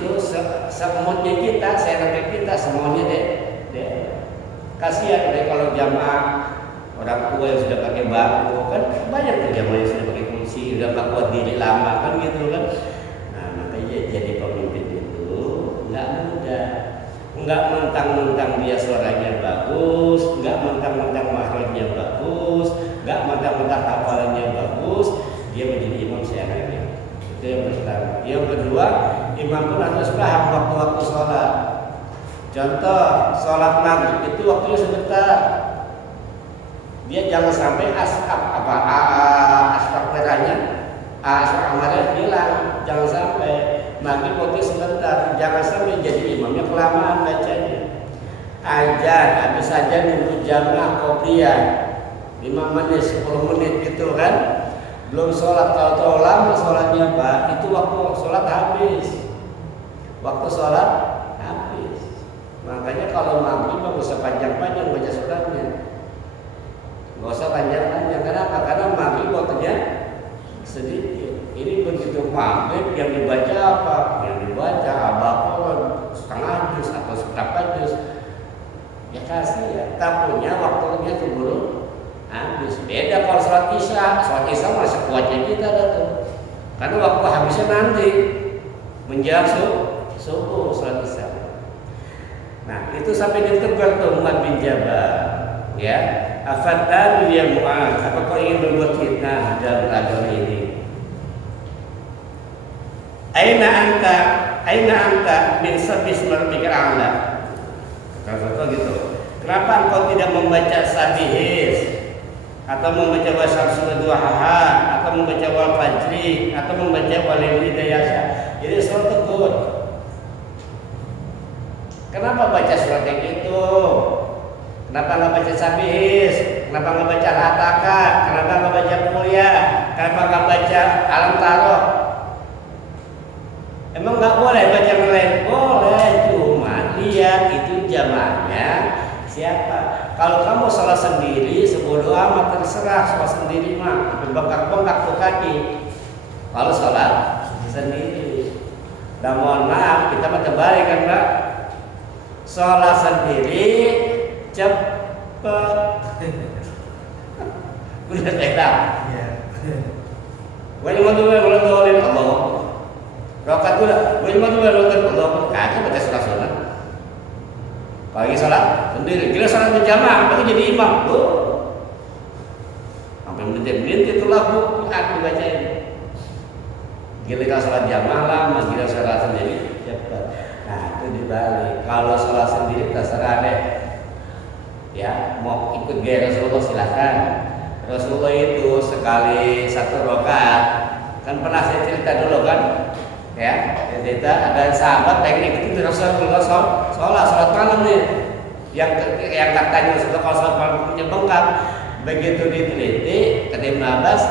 itu semutnya kita, seenaknya kita semuanya deh. Kasihan deh kalau jamaah orang tua yang sudah pakai bangku kan banyak tuh jamaah yang sudah pakai kursi, udah nggak kuat diri lama kan gitu kan. Nah makanya jadi pemimpin itu nggak mudah, nggak mentang-mentang dia suaranya bagus, nggak mentang-mentang makhluknya bagus, nggak mentang-mentang hafalannya bagus, dia menjadi imam seenaknya. Itu yang pertama. Yang kedua, imam pun harus paham waktu-waktu sholat. Contoh, sholat maghrib itu waktunya sebentar. Dia jangan sampai asfak merahnya, asfak amarnya hilang. Jangan sampai maghrib waktu sebentar. Jangan sampai jadi imamnya kelamaan bacanya. Ajar, habis aja nunggu jamaah qobliyah 5 menit, 10 menit gitu kan. Belum sholat, kalau terlalu lama sholatnya Pak, itu waktu sholat habis. Waktu sholat habis. Makanya kalau maghrib nggak usah panjang-panjang baca suratnya, nggak usah panjang-panjang. Kenapa? Karena maghrib waktunya sedikit. Ini begitu maghrib yang dibaca apa? Yang dibaca Al-Baqarah setengah juz atau seberapa juz. Ya kasih ya. Takutnya waktunya keburu habis. Beda kalau sholat isya masih kuatnya kita tuh. Karena waktu habisnya nanti menjelang subuh sholat isya. Nah itu sampai ditegur tuh Mu'adz bin Jabal, ya. Afatanu ya Mu'adz, apa kau ingin berbuat fitnah dalam agama ini? Aina anta min sabis rabbikal a'la. Kata gitu. Kenapa engkau tidak membaca sabihis atau membaca wasyamsi duhaha atau membaca wal fajri atau membaca walil hidayah? Jadi selalu tegur. Kenapa baca surat yang itu? Kenapa nggak baca sabihis? Kenapa nggak baca hataka? Kenapa nggak baca mulia? Kenapa nggak baca alam taroh? Emang nggak boleh baca yang lain? Boleh, cuma lihat itu jamaahnya siapa. Kalau kamu salah sendiri, sebodoh amat, terserah salah sendiri mah, bengkak-bengkak tuh kaki. Kalau salah sendiri, dan mohon maaf kita mah terbalik kan Pak. Sholat sendiri cepet. Bener enak. Wajib mengolin Allah. Rokat gula. Wajib mengolin Allah. Kagak baca surat sunat. Pagi sholat sendiri. Gila sholat berjamaah, baru jadi imam. Sampai menit-menit itu lagu aku bacain. Gila kalau sholat jamaah lama, gila sholat sendiri cepet. Nah itu dibalik. Kalau sholat sendiri terserah deh. Ya mau ikut gaya Rasulullah silahkan. Rasulullah itu sekali 1 rakaat. Kan pernah saya cerita dulu kan. Ya cerita ada sahabat pengen ikutin Rasulullah sholat malam nih. Yang katanya Rasulullah kalau sholat malam punya bengkak. Begitu diteliti kata Ibnu Abbas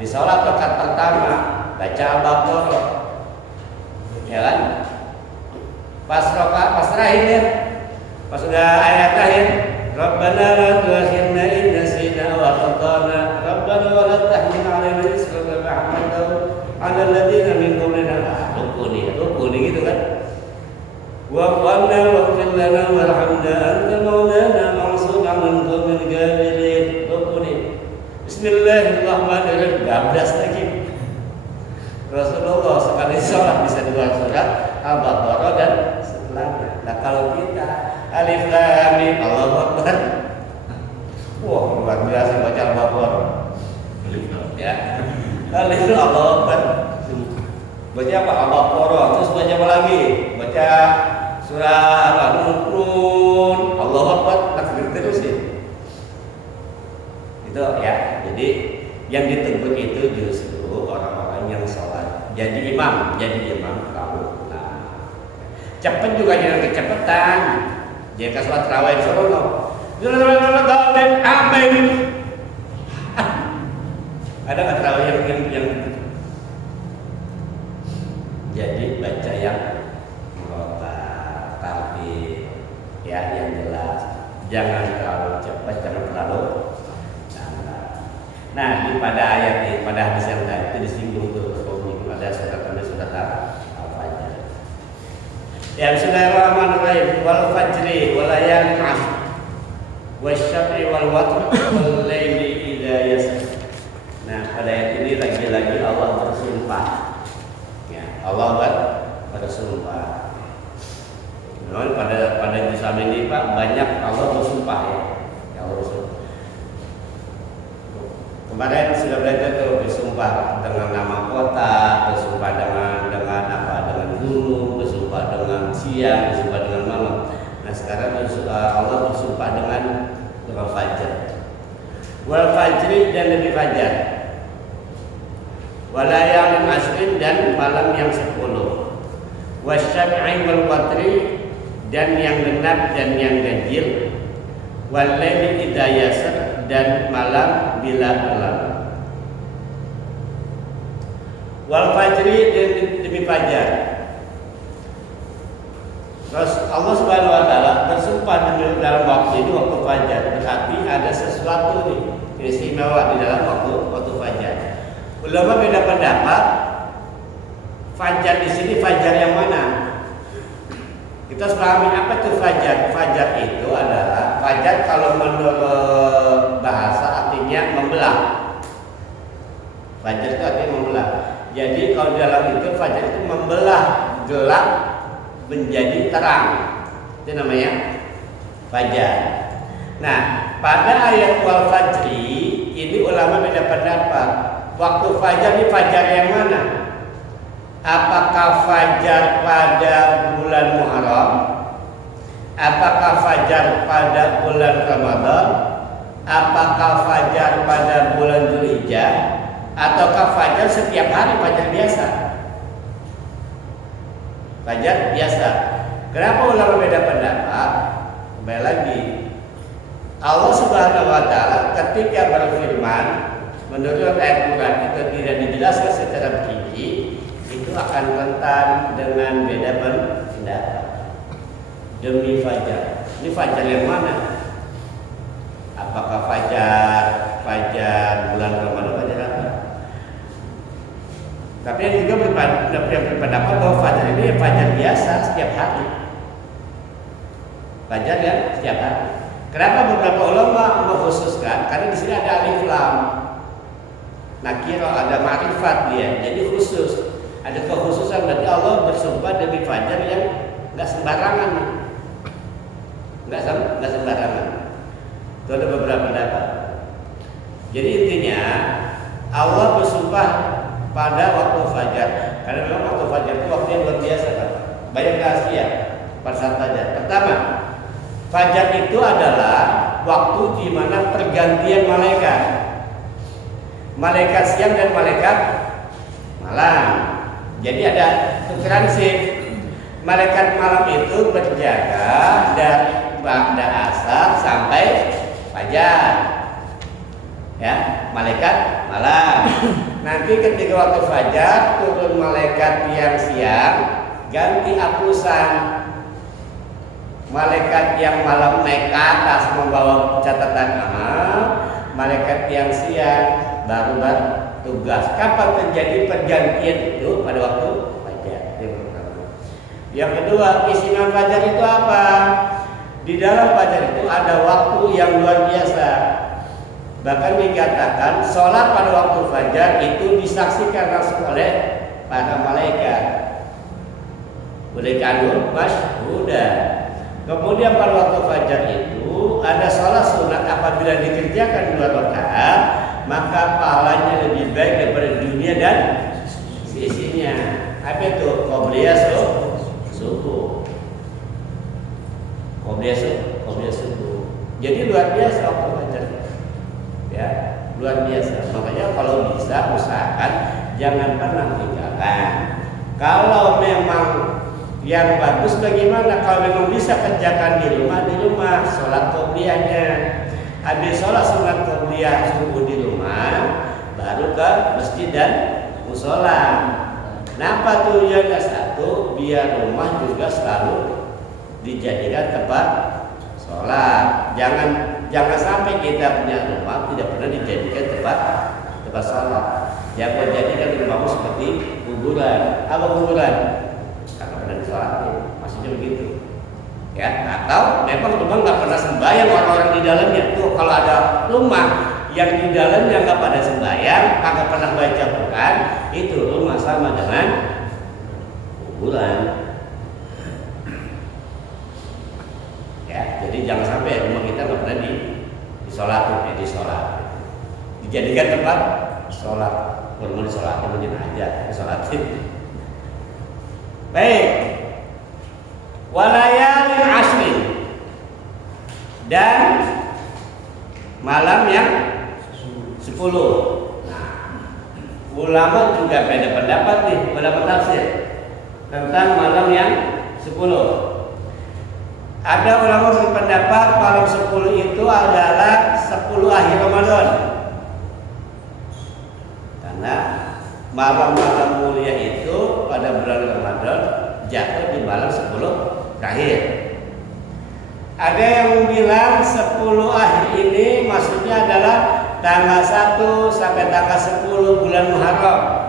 di sholat rakaat pertama baca Al-Baqarah. Ya kan? Pas terakhir ya, pas sudah ayat terakhir, Rabbana la tu'akhidna in nasina wa akhtana, Rabbana wa la tahmil 'alaina isran kama hamaltahu 'ala alladziina min qablina. Rukuni gitu kan. Wa qanna waghfir lana warhamna anta maulana fansurna 'alal qawmil kafirin. Rukuni. Bismillahirrahmanirrahim. 12 lagi. Rasulullah sekali sholat bisa 2 surat Al-Baqarah dan setelahnya. Nah kalau kita Alif Lam Mim Allahu Akbar, wah luar biasa baca Al-Baqarah. Ya, Alif Allahu Akbar. Baca apa? Al-Baqarah. Terus baca apa lagi? Baca surah apa? Nun. Allahu Akbar. Terus ya. Itu ya. Jadi yang ditegur itu justru orang-orang yang sholat jadi imam kamu. Nah, cepet juga jangan kecepatan. Jika sholat tarawih solo, amin. Ada nggak tarawih yang jadi baca yang merata tapi ya yang jelas. Jangan terlalu cepat, jangan terlalu lambat. Nah, pada ayat ini, pada hadis yang tadi itu disinggung tuh pada surat apa aja. Ya, bismillahirrahmanirrahim. Wal fajri wal layalin ashr wasyaf'i wal watr wal laili idza yasr. Nah, pada ayat ini lagi-lagi Allah bersumpah. Ya, Allah bersumpah. Memang pada juz ini Pak banyak Allah bersumpah ya. Ya Allah bersumpah. Kemarin sudah belajar tuh bersumpah dengan nama kota, bersumpah dengan gunung, bersumpah dengan siang, bersumpah dengan malam. Nah sekarang Allah bersumpah dengan fajar. Wal fajri dan demi fajar. Wal layalin ashrin dan malam yang 10. Wasyaf'i wal watri dan yang genap dan yang ganjil. Wal laili idza yasr dan malam bila berlalu. Wal fajri dan demi fajar. Terus Allah Subhanahu wa taala bersumpah dalam waktu ini waktu fajar. Berarti ada sesuatu nih istimewa di dalam waktu fajar. Ulama beda pendapat. Fajar di sini fajar yang mana? Kita harus pahami apa itu fajar. Fajar itu adalah fajar kalau menurut bahasa artinya membelah. Fajar itu artinya membelah. Jadi kalau dalam itu fajar itu membelah gelap menjadi terang. Itu namanya fajar. Nah, pada ayat wal fajri ini ulama beda pendapat. Waktu fajar ini fajar yang mana? Apakah fajar pada bulan Muharram? Apakah fajar pada bulan Ramadan? Apakah fajar pada bulan Dzulhijjah? Ataukah fajar setiap hari, fajar biasa? Fajar biasa. Kenapa ulama beda pendapat? Kembali lagi, Allah Subhanahu wa taala ketika berfirman menurut ayat Quran itu tidak dijelaskan secara rinci, itu akan rentan dengan beda pendapat. Demi fajar. Ini fajar yang mana? Apakah fajar bulan Ramadan, fajar apa? Tapi yang juga berpendapat bahwa fajar ini fajar biasa setiap hari. Fajar ya setiap hari. Kenapa beberapa ulama mengkhususkan? Karena di sini ada alif lam. Nakiro, ada ma'rifat dia. Jadi khusus. Ada kekhususan, berarti Allah bersumpah demi fajar yang nggak sembarangan. Nggak sembarangan. Itu ada beberapa pendapat. Jadi intinya Allah bersumpah pada waktu fajar. Karena memang waktu fajar itu waktu yang luar biasa, Pak. Banyak rahasia pada saat fajar. Pertama, fajar itu adalah waktu di mana pergantian malaikat. Malaikat siang dan malaikat malam. Jadi ada tukeran shift. Malaikat malam itu berjaga dari ba'da asar sampai fajar. Ya, malaikat malam. Nanti ketika waktu fajar turun malaikat yang siang, ganti apusan. Malaikat yang malam naik ke atas membawa catatan amal. Malaikat yang siang baru bertugas. Kapan terjadi pergantian itu? Pada waktu fajar. Yang kedua, istimewa fajar itu apa? Di dalam fajar itu ada waktu yang luar biasa. Bahkan dikatakan sholat pada waktu fajar itu disaksikan langsung oleh para malaikat. Malaikat masyhuda. Kemudian pada waktu fajar itu ada sholat sunat apabila dikerjakan 2 rakaat, maka pahalanya lebih baik daripada dunia dan sisinya. Apa itu? Qobliyah subuh. Qobliyah subuh. Jadi luar biasa waktu fajar. Ya, luar biasa. Makanya kalau bisa usahakan jangan pernah tinggalkan. Kalau memang yang bagus bagaimana? Kalau memang bisa kerjakan di rumah sholat qobliyahnya. Habis sholat sunat qobliyah subuh di rumah, baru ke masjid dan musola. Kenapa tujuannya satu? Biar rumah juga selalu dijadikan tempat sholat. Jangan sampai kita punya rumah tidak pernah dijadikan tempat sholat. Jangan jadikan rumahmu seperti kuburan. Apa kuburan? Karena pernah disolatin, maksudnya Ya, atau memang rumah nggak pernah sembahyang orang-orang di dalamnya. Tuh kalau ada rumah yang di dalamnya nggak pada sembahyang, nggak pernah baca Quran, itu rumah sama dengan kuburan. Ya, jadi jangan sampai rumah kita nggak pernah disolatin, dijadikan tempat sholat. Kalau disolatin mungkin aja disolatin. Baik. Walayalin asri, dan malam yang 10. Nah, ulama juga beda pendapat nih, ulama tafsir tentang malam yang 10. Ada ulama berpendapat malam 10 itu adalah 10 akhir Ramadan. Karena malam-malam mulia itu pada bulan Ramadan jatuh di malam 10 terakhir. Ada yang bilang 10 akhir ini maksudnya adalah tanggal 1 sampai tanggal 10 bulan Muharram.